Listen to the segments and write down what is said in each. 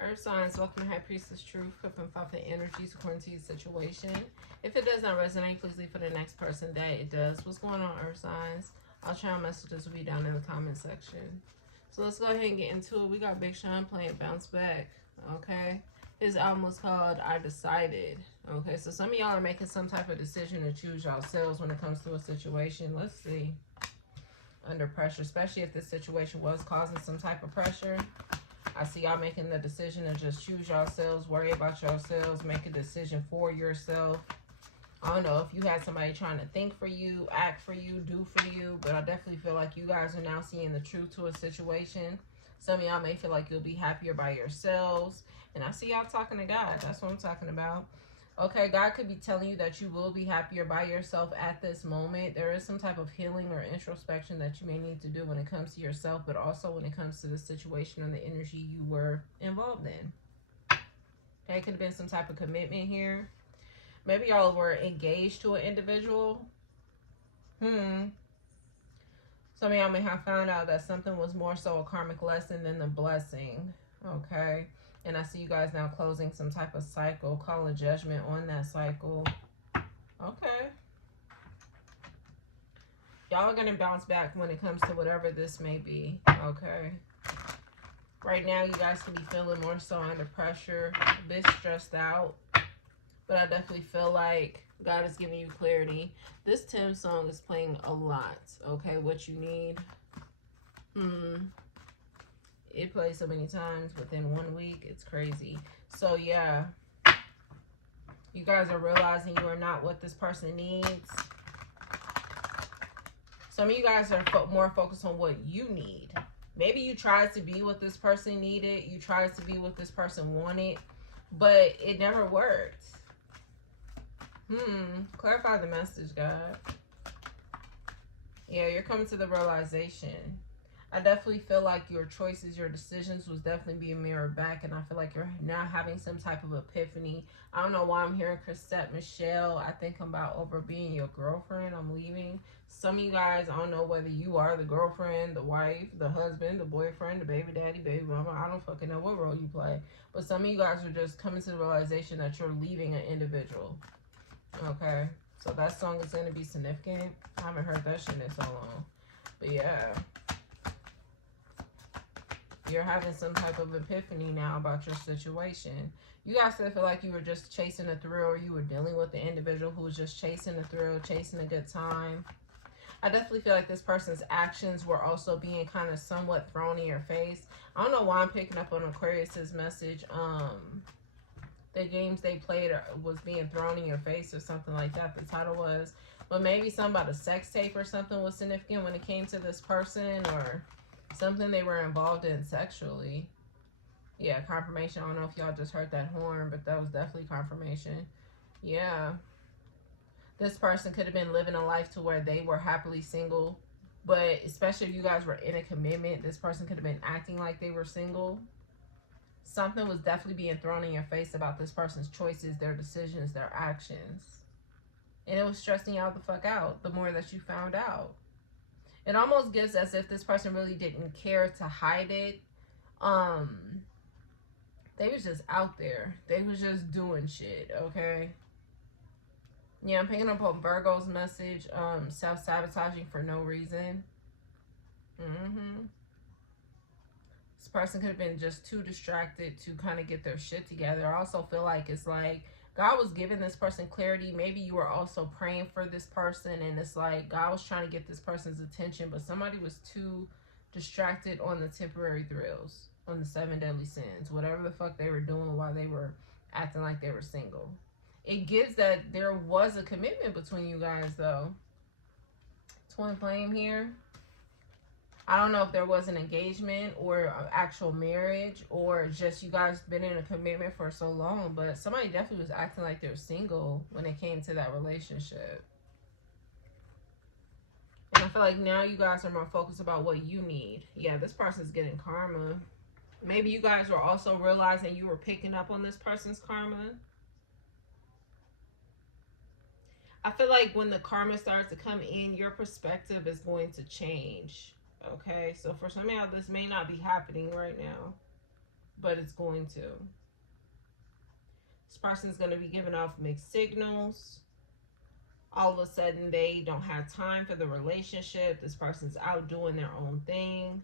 Earth signs, welcome to High Priestess Truth, Cup and Five energies according to your situation. If it does not resonate, please leave for the next person that it does. What's going on, Earth signs? I'll try messages will be down in the comment section. So let's go ahead and get into it. We got Big Sean playing Bounce Back. Okay. His album was called I Decided. Okay, so some of y'all are making some type of decision to choose yourselves when it comes to a situation. Let's see. Under pressure, especially if this situation was causing some type of pressure. I see y'all making the decision to just choose yourselves, worry about yourselves, make a decision for yourself. I don't know if you had somebody trying to think for you, act for you, do for you, but I definitely feel like you guys are now seeing the truth to a situation. Some of y'all may feel like you'll be happier by yourselves. And I see y'all talking to God. That's what I'm talking about. Okay, God could be telling you that you will be happier by yourself at this moment. There is some type of healing or introspection that you may need to do when it comes to yourself, but also when it comes to the situation and the energy you were involved in. Okay, could have been some type of commitment here. Maybe y'all were engaged to an individual. Some of y'all may have found out that something was more so a karmic lesson than the blessing. Okay. And I see you guys now closing some type of cycle, calling judgment on that cycle. Okay. Y'all are going to bounce back when it comes to whatever this may be. Okay. Right now, you guys could be feeling more so under pressure, a bit stressed out. But I definitely feel like God is giving you clarity. This Tim song is playing a lot. Okay, what you need. It plays so many times within 1 week. It's crazy. So, yeah. You guys are realizing you are not what this person needs. Some of you guys are more focused on what you need. Maybe you tried to be what this person needed. You tried to be what this person wanted. But it never worked. Clarify the message, God. Yeah, you're coming to the realization. I definitely feel like your choices, your decisions was definitely being mirrored back. And I feel like you're now having some type of epiphany. I don't know why I'm hearing Chrisette Michelle. I think I'm about over being your girlfriend. I'm leaving. Some of you guys, I don't know whether you are the girlfriend, the wife, the husband, the boyfriend, the baby daddy, baby mama. I don't fucking know what role you play. But some of you guys are just coming to the realization that you're leaving an individual. Okay. So that song is going to be significant. I haven't heard that shit in so long. But yeah. You're having some type of epiphany now about your situation. You guys still feel like you were just chasing a thrill, or you were dealing with the individual who was just chasing a thrill, chasing a good time. I definitely feel like this person's actions were also being kind of somewhat thrown in your face. I don't know why I'm picking up on Aquarius's message. The games they played was being thrown in your face or something like that. The title was. But maybe something about a sex tape or something was significant when it came to this person, or something they were involved in sexually. Yeah, confirmation. I don't know if y'all just heard that horn, but that was definitely confirmation. Yeah. This person could have been living a life to where they were happily single. But especially if you guys were in a commitment, this person could have been acting like they were single. Something was definitely being thrown in your face about this person's choices, their decisions, their actions. And it was stressing you out the fuck out the more that you found out. It almost gives as if this person really didn't care to hide it. They was just out there. They was just doing shit, okay? Yeah, I'm picking up on Virgo's message. Self-sabotaging for no reason. This person could have been just too distracted to kind of get their shit together. I also feel like it's like God was giving this person clarity. Maybe you were also praying for this person, and it's like God was trying to get this person's attention, but somebody was too distracted on the temporary thrills, on the 7 deadly sins, whatever the fuck they were doing while they were acting like they were single. It gives that there was a commitment between you guys, though. Twin flame here. I don't know if there was an engagement or an actual marriage, or just you guys been in a commitment for so long, but somebody definitely was acting like they were single when it came to that relationship. And I feel like now you guys are more focused about what you need. Yeah, this person's getting karma. Maybe you guys were also realizing you were picking up on this person's karma. I feel like when the karma starts to come in, your perspective is going to change. Okay, so for some of y'all, this may not be happening right now. but it's going to. This person's going to be giving off mixed signals. All of a sudden, they don't have time for the relationship. This person's out doing their own thing.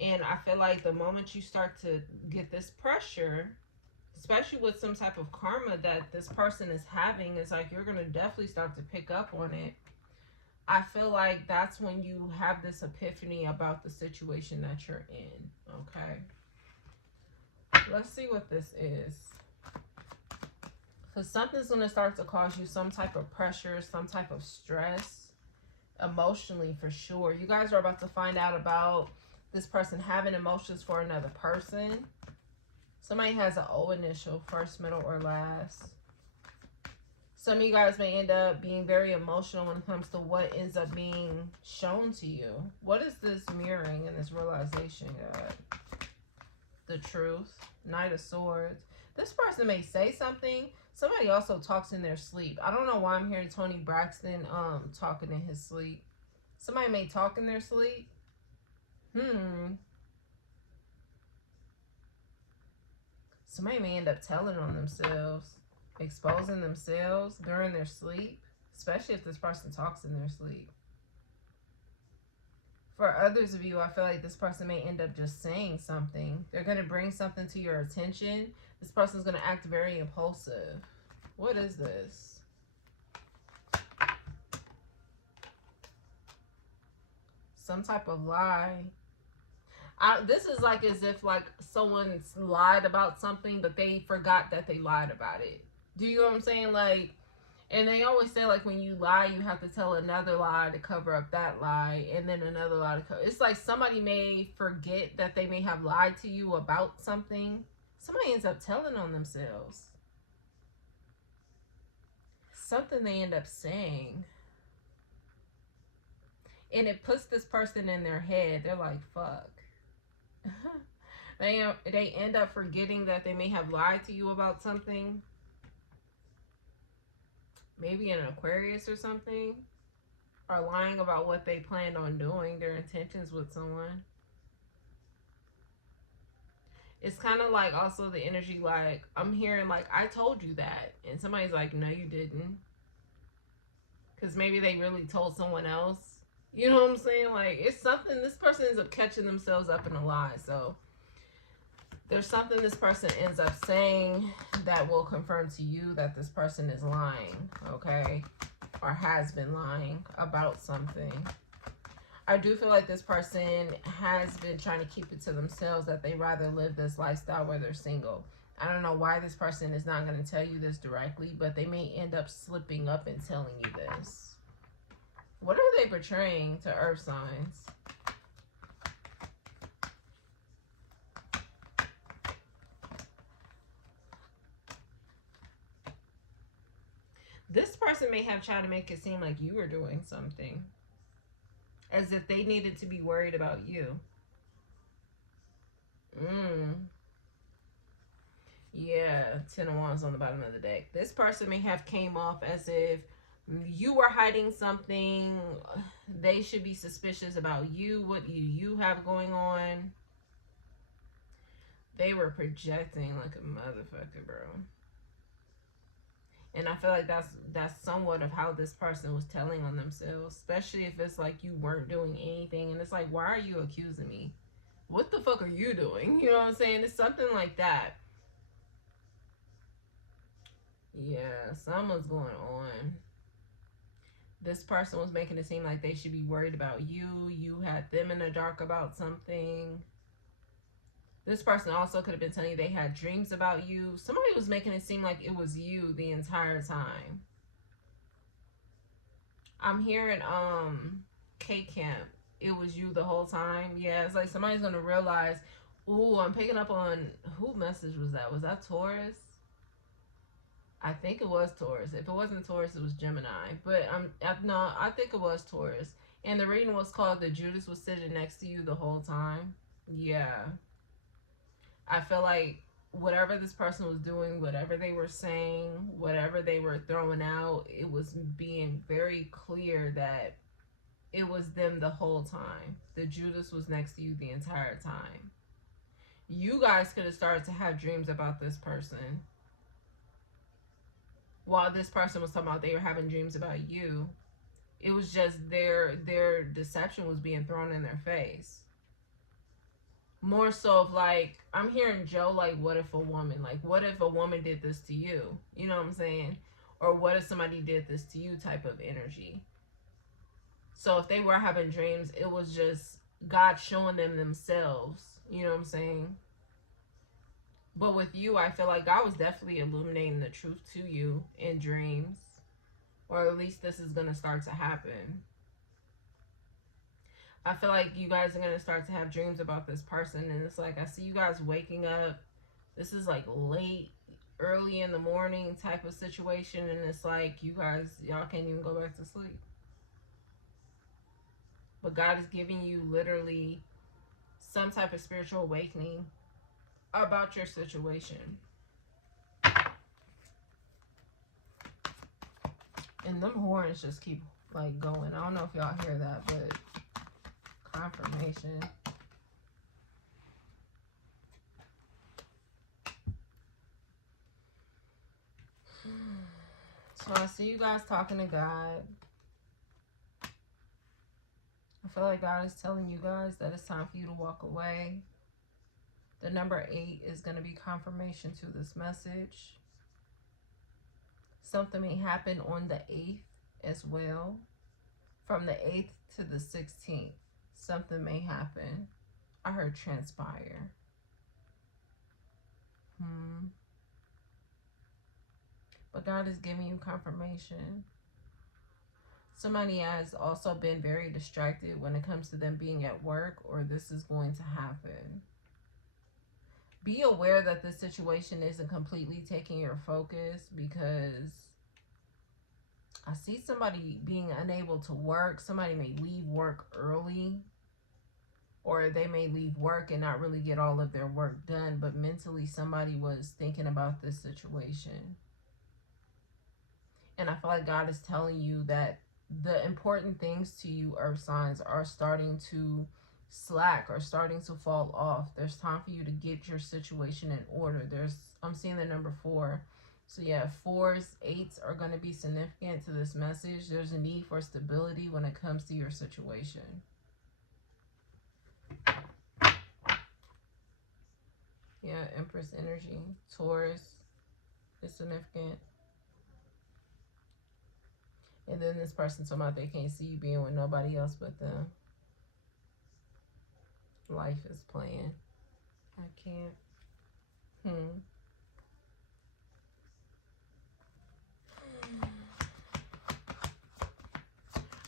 And I feel like the moment you start to get this pressure, especially with some type of karma that this person is having, it's like you're going to definitely start to pick up on it. I feel like that's when you have this epiphany about the situation that you're in. Okay. Let's see what this is. Because something's going to start to cause you some type of pressure, some type of stress, emotionally for sure. You guys are about to find out about this person having emotions for another person. Somebody has an O initial, first, middle, or last. Some of you guys may end up being very emotional when it comes to what ends up being shown to you. What is this mirroring and this realization, God? The truth. Knight of Swords. This person may say something. Somebody also talks in their sleep. I don't know why I'm hearing Tony Braxton talking in his sleep. Somebody may talk in their sleep. Somebody may end up telling on themselves, exposing themselves during their sleep, especially if this person talks in their sleep. For others of you, I feel like this person may end up just saying something. They're going to bring something to your attention. This person's going to act very impulsive. What is this? Some type of lie. This is like as if like someone's lied about something, but they forgot that they lied about it. Do you know what I'm saying? Like, and they always say like when you lie, you have to tell another lie to cover up that lie, and then another lie to cover. It's like somebody may forget that they may have lied to you about something. Somebody ends up telling on themselves. Something they end up saying. And it puts this person in their head. They're like, fuck. They end up forgetting that they may have lied to you about something. Maybe an Aquarius or something. Or lying about what they planned on doing, their intentions with someone. It's kind of like also the energy like, I'm hearing like, I told you that. And somebody's like, no, you didn't. Because maybe they really told someone else. You know what I'm saying? Like, it's something, this person ends up catching themselves up in a lie. So, there's something this person ends up saying that will confirm to you that this person is lying, okay? Or has been lying about something. I do feel like this person has been trying to keep it to themselves, that they rather live this lifestyle where they're single. I don't know why this person is not going to tell you this directly, but they may end up slipping up and telling you this. What are they portraying to earth signs? This person may have tried to make it seem like you were doing something. As if they needed to be worried about you. Yeah, 10 of Wands on the bottom of the deck. This person may have came off as if you were hiding something. They should be suspicious about you, what you have going on. They were projecting like a motherfucker, bro. And I feel like that's somewhat of how this person was telling on themselves, especially if it's like you weren't doing anything, and it's like, why are you accusing me? What the fuck are you doing? You know what I'm saying? It's something like that. Yeah, something's going on. This person was making it seem like they should be worried about you. You had them in the dark about something. This person also could have been telling you they had dreams about you. Somebody was making it seem like it was you the entire time. I'm hearing K Camp. It was you the whole time. Yeah, it's like somebody's gonna realize, ooh, I'm picking up on, who message was that? Was that Taurus? I think it was Taurus. If it wasn't Taurus, it was Gemini. But no, I think it was Taurus. And the reading was called The Judas Was Sitting Next to You the Whole Time. Yeah. I feel like whatever this person was doing, whatever they were saying, whatever they were throwing out, it was being very clear that it was them the whole time. The Judas was next to you the entire time. you guys could have started to have dreams about this person. While this person was talking about they were having dreams about you, it was just their deception was being thrown in their face. More so of like, I'm hearing Joe, like, what if a woman, like, what if a woman did this to you? You know what I'm saying? Or what if somebody did this to you type of energy. So if they were having dreams, it was just God showing them themselves. You know what I'm saying? But with you, I feel like God was definitely illuminating the truth to you in dreams. Or at least this is going to start to happen. I feel like you guys are going to start to have dreams about this person. And it's like, I see you guys waking up. This is like late, early in the morning type of situation. And it's like, y'all can't even go back to sleep. But God is giving you literally some type of spiritual awakening about your situation. And them horns just keep like going. I don't know if y'all hear that, but confirmation. So I see you guys talking to God. I feel like God is telling you guys that it's time for you to walk away. The number 8 is going to be confirmation to this message. Something may happen on the 8th as well. From the 8th to the 16th, something may happen. I heard transpire. But God is giving you confirmation. Somebody has also been very distracted when it comes to them being at work, or this is going to happen. Be aware that this situation isn't completely taking your focus, because I see somebody being unable to work. Somebody may leave work early, or they may leave work and not really get all of their work done, but mentally somebody was thinking about this situation. And I feel like God is telling you that the important things to you, earth signs, are starting to slack or starting to fall off. There's time for you to get your situation in order. I'm seeing the number 4. So yeah, 4s, 8s are going to be significant to this message. There's a need for stability when it comes to your situation. Yeah, Empress energy. Taurus is significant. And then this person talking about they can't see you being with nobody else but them. Life is playing. I can't.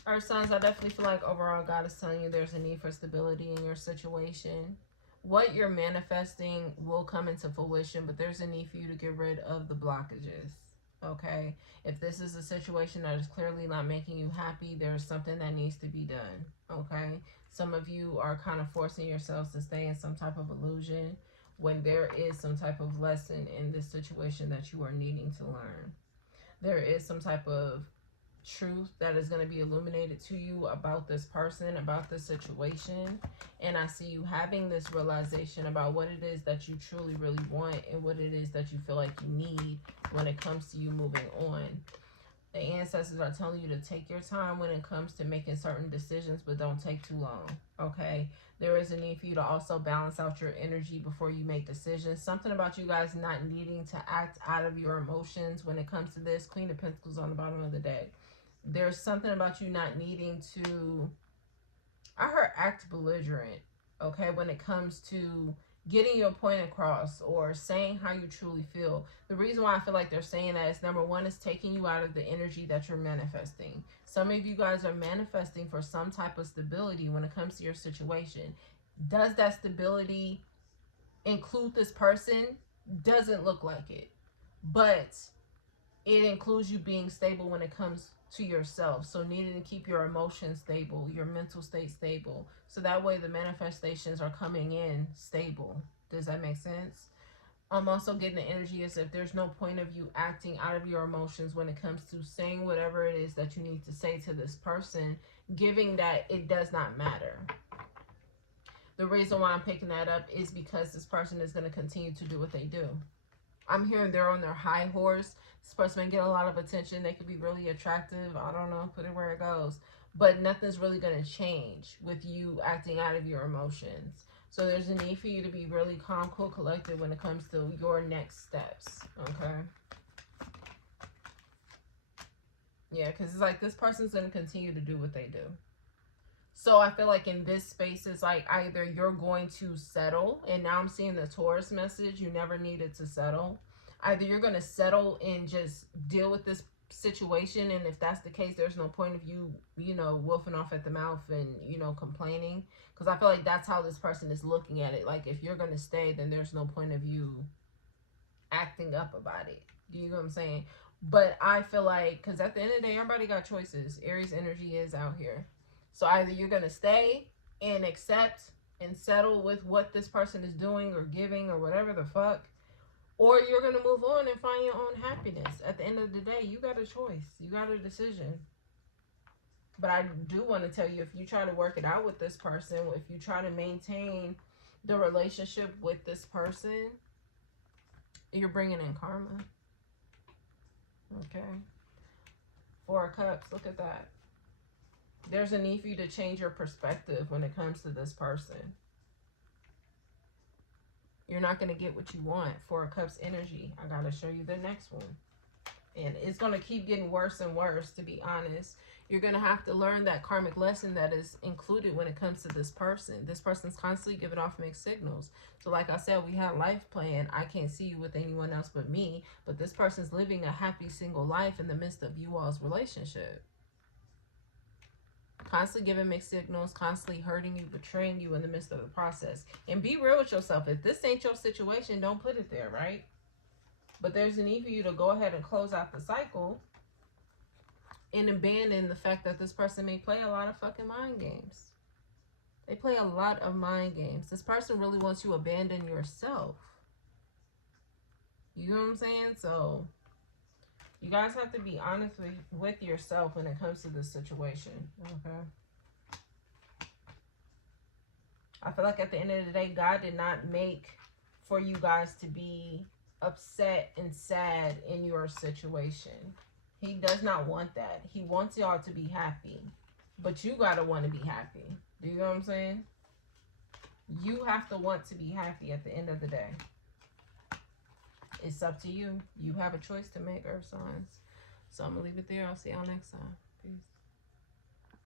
Earth signs, I definitely feel like overall God is telling you there's a need for stability in your situation. What you're manifesting will come into fruition, but there's a need for you to get rid of the blockages. Okay, if this is a situation that is clearly not making you happy, there's something that needs to be done. Okay, some of you are kind of forcing yourselves to stay in some type of illusion when there is some type of lesson in this situation that you are needing to learn. There is some type of truth that is going to be illuminated to you about this person, about this situation. And I see you having this realization about what it is that you truly really want and what it is that you feel like you need when it comes to you moving on. The ancestors are telling you to take your time when it comes to making certain decisions, but don't take too long. Okay, there is a need for you to also balance out your energy before you make decisions. Something about you guys not needing to act out of your emotions when it comes to this. Queen of Pentacles on the bottom of the deck. There's something about you not needing to, I heard act belligerent, okay, when it comes to getting your point across or saying how you truly feel. The reason why I feel like they're saying that is, number 1, is taking you out of the energy that you're manifesting. Some of you guys are manifesting for some type of stability when it comes to your situation. Does that stability include this person? Doesn't look like it. But it includes you being stable when it comes to yourself. So needing to keep your emotions stable, your mental state stable. So that way the manifestations are coming in stable. Does that make sense? I'm also getting the energy as if there's no point of you acting out of your emotions when it comes to saying whatever it is that you need to say to this person, giving that it does not matter. The reason why I'm picking that up is because this person is going to continue to do what they do. I'm hearing they're on their high horse. This person may get a lot of attention. They could be really attractive. I don't know. Put it where it goes. But nothing's really going to change with you acting out of your emotions. So there's a need for you to be really calm, cool, collected when it comes to your next steps. Okay? Yeah, because it's like this person's going to continue to do what they do. So I feel like in this space, it's like either you're going to settle, and now I'm seeing the Taurus message, you never needed to settle. Either you're going to settle and just deal with this situation, and if that's the case, there's no point of you, you know, wolfing off at the mouth and, you know, complaining. Because I feel like that's how this person is looking at it. Like, if you're going to stay, then there's no point of you acting up about it. Do you know what I'm saying? But I feel like, because at the end of the day, everybody got choices. Aries energy is out here. So either you're going to stay and accept and settle with what this person is doing or giving or whatever the fuck, or you're going to move on and find your own happiness. At the end of the day, you got a choice. You got a decision. But I do want to tell you, if you try to work it out with this person, if you try to maintain the relationship with this person, you're bringing in karma. Okay. 4 of Cups. Look at that. There's a need for you to change your perspective when it comes to this person. You're not going to get what you want. 4 of Cups energy. I got to show you the next one. And it's going to keep getting worse and worse, to be honest. You're going to have to learn that karmic lesson that is included when it comes to this person. This person's constantly giving off mixed signals. So like I said, we have life plan. I can't see you with anyone else but me. But this person's living a happy single life in the midst of you all's relationship. Constantly giving mixed signals, constantly hurting you, betraying you in the midst of the process. And be real with yourself. If this ain't your situation, don't put it there, right? But there's a need for you to go ahead and close out the cycle and abandon the fact that this person may play a lot of fucking mind games. They play a lot of mind games. This person really wants you to abandon yourself. You know what I'm saying? So you guys have to be honest with yourself when it comes to this situation. Okay. I feel like at the end of the day, God did not make for you guys to be upset and sad in your situation. He does not want that. He wants y'all to be happy. But you gotta want to be happy. Do you know what I'm saying? You have to want to be happy at the end of the day. It's up to you. You have a choice to make, Earth signs. So I'm going to leave it there. I'll see y'all next time. Peace.